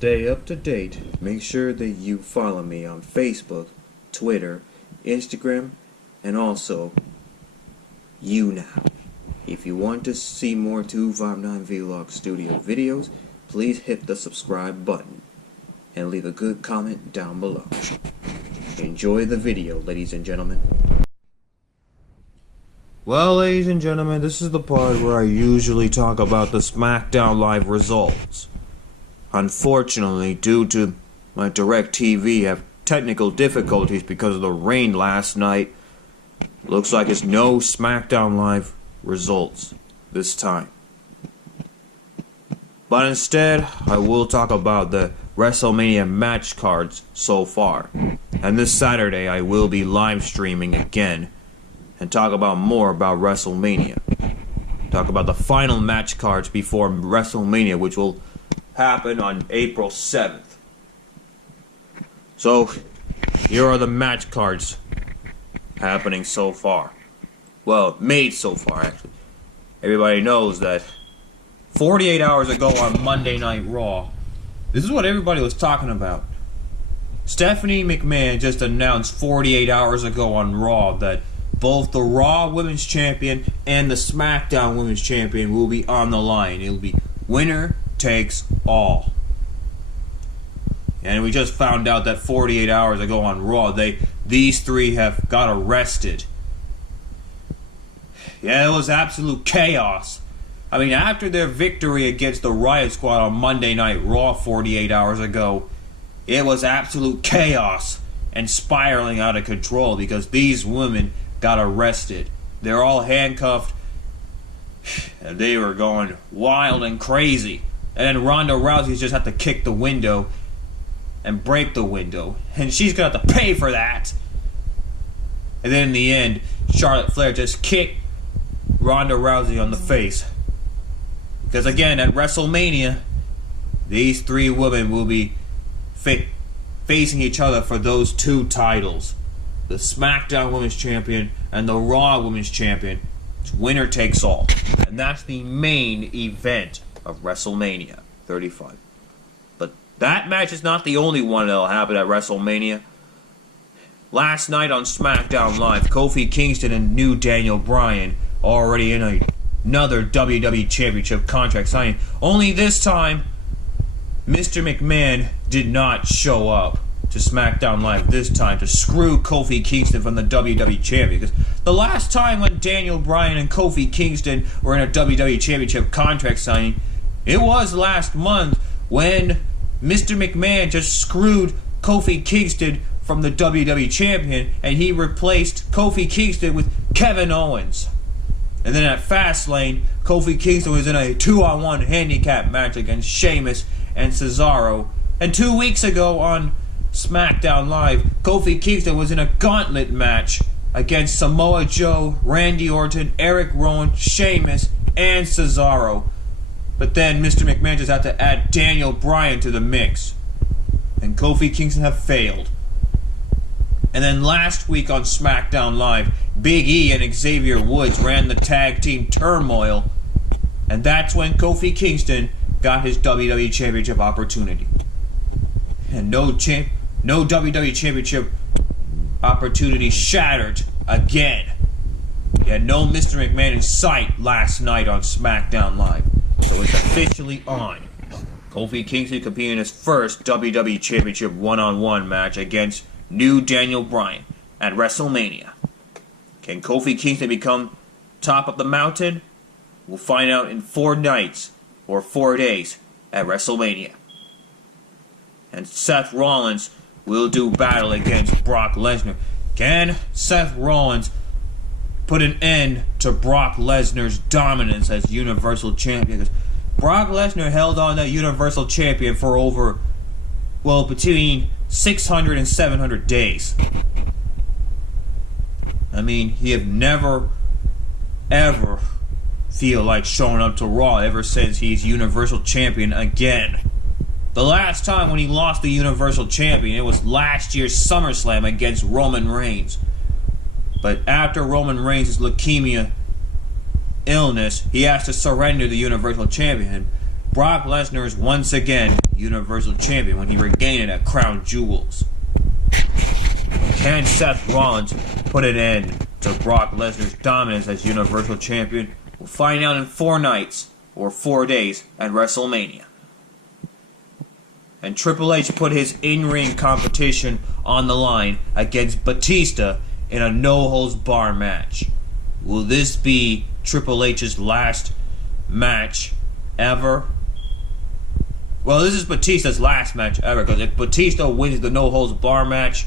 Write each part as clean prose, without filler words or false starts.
stay up to date, make sure that you follow me on Facebook, Twitter, Instagram, and also YouNow. If you want to see more 259 Vlog Studio videos, please hit the subscribe button and leave a good comment down below. Enjoy the video, ladies and gentlemen. Well, ladies and gentlemen, this is the part where I usually talk about the Smackdown Live results. Unfortunately, due to my DirecTV have technical difficulties because of the rain last night, looks like it's no Smackdown Live results this time. But instead, I will talk about the Wrestlemania match cards so far. And this Saturday, I will be live streaming again and talk about more about WrestleMania. Talk about the final match cards before WrestleMania, which will happen on April 7th. So, here are the match cards happening so far. Well, made so far, actually. Everybody knows that 48 hours ago on Monday Night Raw, this is what everybody was talking about. Stephanie McMahon just announced 48 hours ago on Raw that both the Raw Women's Champion and the SmackDown Women's Champion will be on the line. It'll be winner takes all. And we just found out that 48 hours ago on Raw, these three have got arrested. Yeah, it was absolute chaos. I mean, after their victory against the Riot Squad on Monday Night Raw 48 hours ago, it was absolute chaos and spiraling out of control because these women got arrested. They're all handcuffed, and they were going wild and crazy. And then Ronda Rousey just had to kick the window and break the window, and she's gonna have to pay for that. And then in the end, Charlotte Flair just kicked Ronda Rousey on the face. Because again, at WrestleMania, these three women will be facing each other for those two titles. The SmackDown Women's Champion and the Raw Women's Champion. It's winner takes all. And that's the main event of WrestleMania 35. But that match is not the only one that'll happen at WrestleMania. Last night on Smackdown Live, Kofi Kingston and new Daniel Bryan already in another WWE Championship contract signing. Only this time, Mr. McMahon did not show up to SmackDown Live this time to screw Kofi Kingston from the WWE Champion. Because the last time when Daniel Bryan and Kofi Kingston were in a WWE Championship contract signing, it was last month when Mr. McMahon just screwed Kofi Kingston from the WWE Champion and he replaced Kofi Kingston with Kevin Owens. And then at Fastlane, Kofi Kingston was in a 2-on-1 handicap match against Sheamus and Cesaro. And 2 weeks ago on SmackDown Live, Kofi Kingston was in a gauntlet match against Samoa Joe, Randy Orton, Eric Rowan, Sheamus, and Cesaro. But then Mr. McMahon just had to add Daniel Bryan to the mix. And Kofi Kingston have failed. And then last week on SmackDown Live, Big E and Xavier Woods ran the tag team Turmoil. And that's when Kofi Kingston got his WWE Championship opportunity. And no WWE Championship opportunity shattered again. He had no Mr. McMahon in sight last night on SmackDown Live. So it's officially on. Kofi Kingston competing in his first WWE Championship one-on-one match against new Daniel Bryan at WrestleMania. Can Kofi Kingston become top of the mountain? We'll find out in 4 nights or 4 days at WrestleMania. And Seth Rollins will do battle against Brock Lesnar. Can Seth Rollins put an end to Brock Lesnar's dominance as Universal Champion? Because Brock Lesnar held on that Universal Champion for over, well, between 600 and 700 days. I mean, he have never, ever feel like showing up to Raw ever since he's Universal Champion again. The last time when he lost the Universal Champion, it was last year's SummerSlam against Roman Reigns. But after Roman Reigns' leukemia illness, he has to surrender the Universal Champion. Brock Lesnar is once again Universal Champion when he regained it at Crown Jewels. Can Seth Rollins put an end to Brock Lesnar's dominance as Universal Champion? We'll find out in 4 nights, or 4 days, at WrestleMania. And Triple H put his in-ring competition on the line against Batista in a no-holds-barred match. Will this be Triple H's last match ever? Well, this is Batista's last match ever, because if Batista wins the no-holds-barred match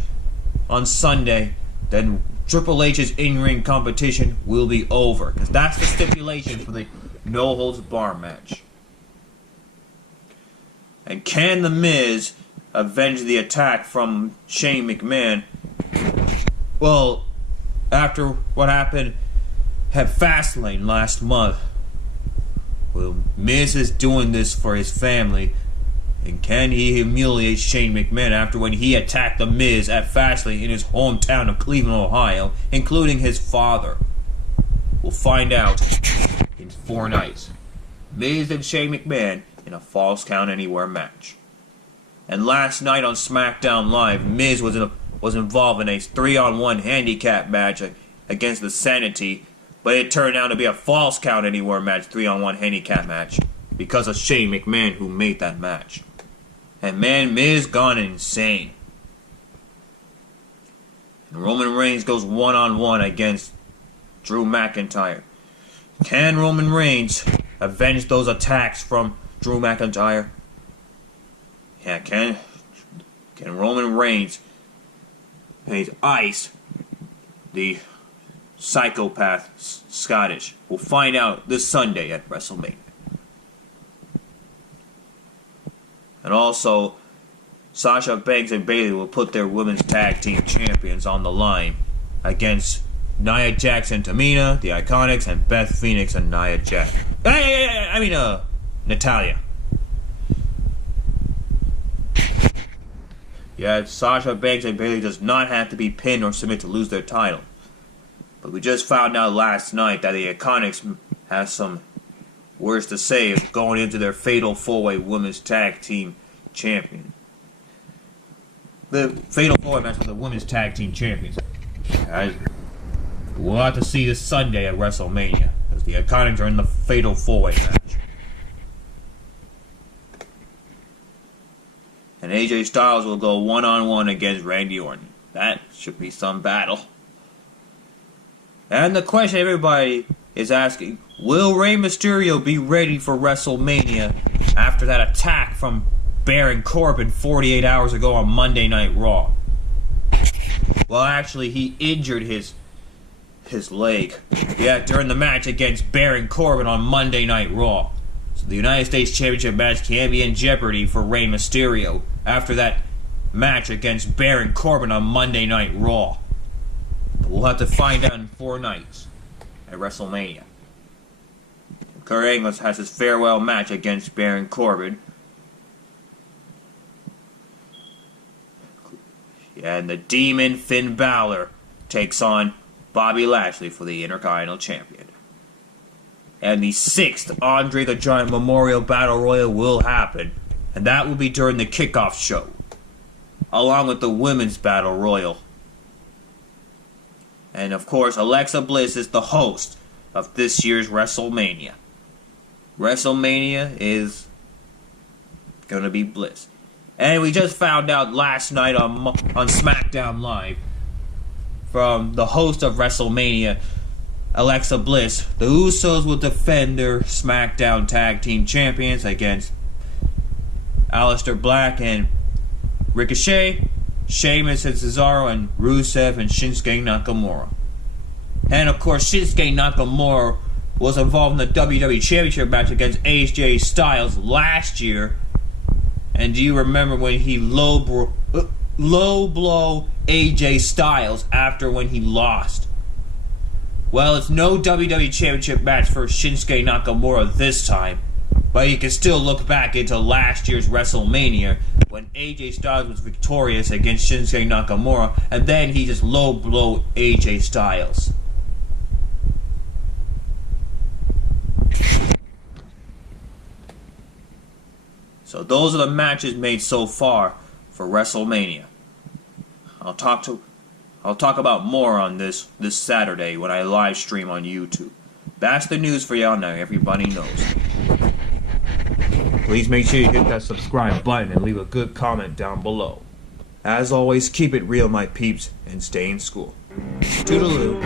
on Sunday, then Triple H's in-ring competition will be over, because that's the stipulation for the no-holds-barred match. And can The Miz avenge the attack from Shane McMahon? Well, after what happened at Fastlane last month, well, Miz is doing this for his family. And can he humiliate Shane McMahon after when he attacked The Miz at Fastlane in his hometown of Cleveland, Ohio, including his father? We'll find out in 4 nights. Miz and Shane McMahon in a Falls Count Anywhere match. And last night on Smackdown Live, Miz was involved in a 3-on-1 handicap match against the Sanity, but it turned out to be a Falls Count Anywhere match, 3-on-1 handicap match, because of Shane McMahon, who made that match. And man, Miz gone insane. And Roman Reigns goes 1-on-1 against Drew McIntyre. Can Roman Reigns avenge those attacks from Drew McIntyre? Yeah, can Roman Reigns ice the psychopath Scottish? We'll find out this Sunday at WrestleMania. And also, Sasha Banks and Bayley will put their women's tag team champions on the line against Nia Jax and Tamina, the Iconics, and Beth Phoenix and Nia Jax. Natalya. Yeah, Sasha Banks and Bayley does not have to be pinned or submit to lose their title. But we just found out last night that the Iconics have some words to say going into their fatal 4-way women's tag team champion. The fatal 4-way match for the women's tag team champions. We'll have to see this Sunday at WrestleMania, because the Iconics are in the fatal 4-way match. And AJ Styles will go 1-on-1 against Randy Orton. That should be some battle. And the question everybody is asking, will Rey Mysterio be ready for WrestleMania after that attack from Baron Corbin 48 hours ago on Monday Night Raw? Well, actually, he injured his leg. Yeah, during the match against Baron Corbin on Monday Night Raw. So the United States Championship match can be in jeopardy for Rey Mysterio after that match against Baron Corbin on Monday Night Raw. But we'll have to find out in 4 nights at WrestleMania. Kurt Angle has his farewell match against Baron Corbin. And the Demon Finn Balor takes on Bobby Lashley for the Intercontinental Champion. And the 6th Andre the Giant Memorial Battle Royal will happen. And that will be during the kickoff show, along with the Women's Battle Royal. And of course, Alexa Bliss is the host of this year's WrestleMania. WrestleMania is gonna be Bliss. And we just found out last night on Smackdown Live from the host of WrestleMania, Alexa Bliss, the Usos will defend their SmackDown Tag Team Champions against Aleister Black and Ricochet, Sheamus and Cesaro, and Rusev and Shinsuke Nakamura. And of course, Shinsuke Nakamura was involved in the WWE Championship match against AJ Styles last year. And do you remember when he low blow AJ Styles after when he lost? Well, it's no WWE Championship match for Shinsuke Nakamura this time, but you can still look back into last year's WrestleMania when AJ Styles was victorious against Shinsuke Nakamura, and then he just low blow AJ Styles. So those are the matches made so far for WrestleMania. I'll talk about more on this Saturday when I live stream on YouTube. That's the news for y'all now. Everybody knows. Please make sure you hit that subscribe button and leave a good comment down below. As always, keep it real, my peeps, and stay in school. Toodaloo.